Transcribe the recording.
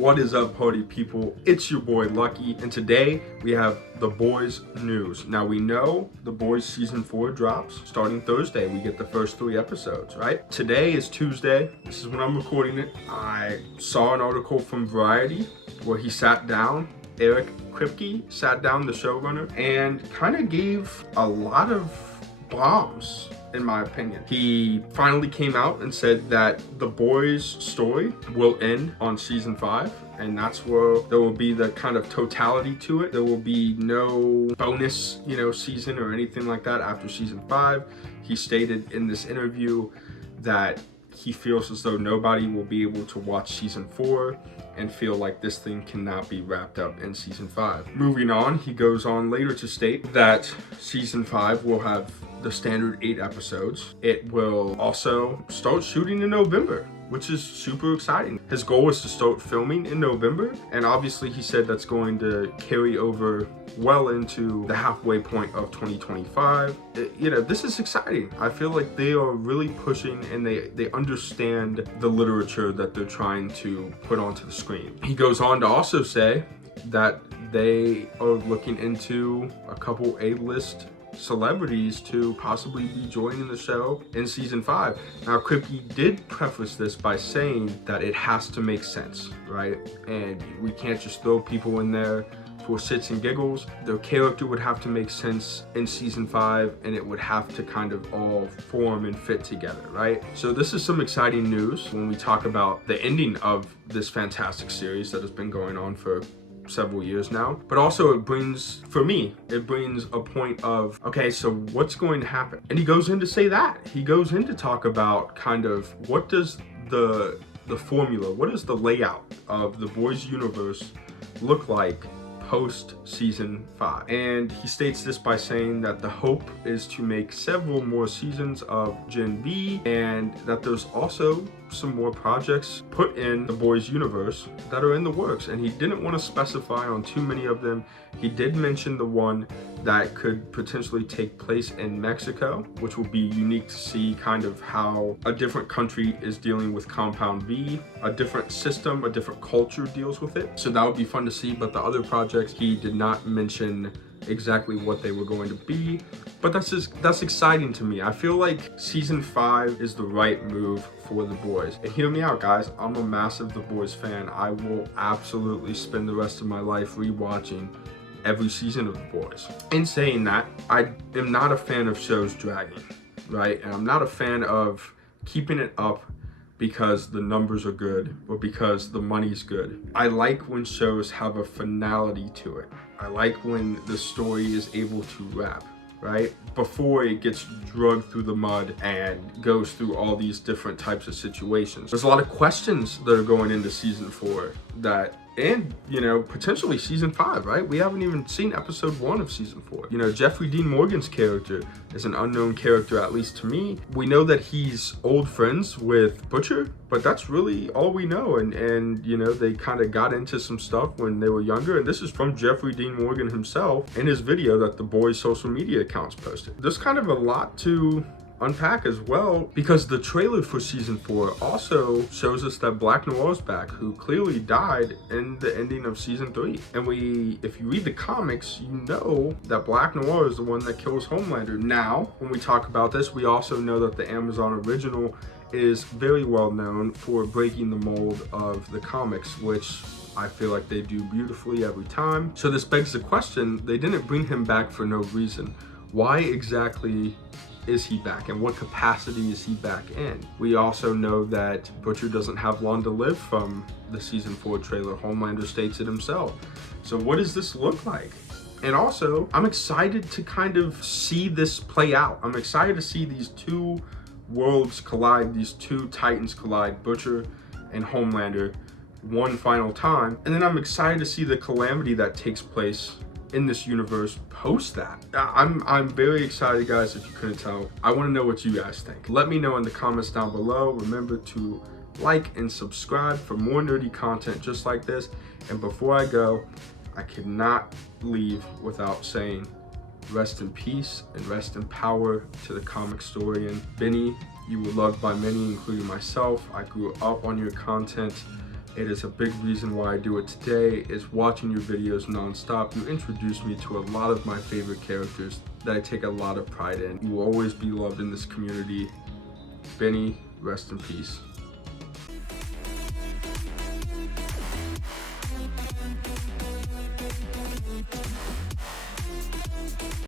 What is up, party people? It's your boy Lucky, and today we have The Boys news. Now we know The Boys season 4 drops starting Thursday. We get the first 3 episodes, right? Today is Tuesday. This is when I'm recording it. I saw an article from Variety where he sat down, Eric Kripke sat down, the showrunner, and kind of gave a lot of bombs, in my opinion. He finally came out and said that The Boys story will end on season 5, and that's where there will be the kind of totality to it. There will be no bonus, season or anything like that after season 5. He stated in this interview that he feels as though nobody will be able to watch season 4 and feel like this thing cannot be wrapped up in season 5. Moving on, he goes on later to state that season 5 will have the standard 8 episodes. It will also start shooting in November, which is super exciting. His goal is to start filming in November, and obviously he said that's going to carry over well into the halfway point of 2025. This is exciting. I feel like they are really pushing, and they understand the literature that they're trying to put onto the screen. He goes on to also say that they are looking into a couple A-list celebrities to possibly be joining the show in season 5. Now, Kripke did preface this by saying that it has to make sense, right? And we can't just throw people in there for shits and giggles. Their character would have to make sense in season 5, and it would have to kind of all form and fit together, right? So this is some exciting news when we talk about the ending of this fantastic series that has been going on for several years now. But also it brings a point of, okay, so what's going to happen? And he goes in to say that. He goes in to talk about kind of what does the formula, what does the layout of the Boys universe look like post season 5. And he states this by saying that the hope is to make several more seasons of Gen V, and that there's also some more projects put in the Boys universe that are in the works. And he didn't want to specify on too many of them. He did mention the one that could potentially take place in Mexico, which will be unique to see kind of how a different country is dealing with Compound V, a different system, a different culture deals with it. So that would be fun to see. But the other projects, he did not mention exactly what they were going to be. But that's exciting to me. I feel like season 5 is the right move for The Boys. And hear me out, guys. I'm a massive The Boys fan. I will absolutely spend the rest of my life rewatching every season of The Boys. In saying that, I am not a fan of shows dragging, right? And I'm not a fan of keeping it up because the numbers are good or because the money's good. I like when shows have a finality to it. I like when the story is able to wrap, right? Before it gets drugged through the mud and goes through all these different types of situations. There's a lot of questions that are going into season 4 and potentially season 5, right? We haven't even seen episode 1 of season 4. Jeffrey Dean Morgan's character is an unknown character, at least to me. We know that he's old friends with Butcher, but that's really all we know. And they kind of got into some stuff when they were younger. And this is from Jeffrey Dean Morgan himself in his video that the Boys' social media accounts posted. There's kind of a lot to unpack as well, because the trailer for season 4 also shows us that Black Noir's back, who clearly died in the ending of season 3. And if you read the comics, you know that Black Noir is the one that kills Homelander. Now, when we talk about this, we also know that the Amazon original is very well known for breaking the mold of the comics, which I feel like they do beautifully every time. So this begs the question, they didn't bring him back for no reason. Why exactly is he back, and what capacity is he back in? We also know that Butcher doesn't have long to live from the season 4 trailer. Homelander states it himself. So what does this look like? And also, I'm excited to kind of see this play out. I'm excited to see these two worlds collide, these two titans collide, Butcher and Homelander, one final time. And then I'm excited to see the calamity that takes place in this universe post that. I'm very excited, guys, if you couldn't tell. I want to know what you guys think. Let me know in the comments down below. Remember to like and subscribe for more nerdy content just like this. And before I go, I cannot leave without saying rest in peace and rest in power to the Comicstorian. Benny, you were loved by many, including myself. I grew up on your content, It is a big reason why I do it today, is watching your videos nonstop. You introduced me to a lot of my favorite characters that I take a lot of pride in. You will always be loved in this community. Benny, rest in peace.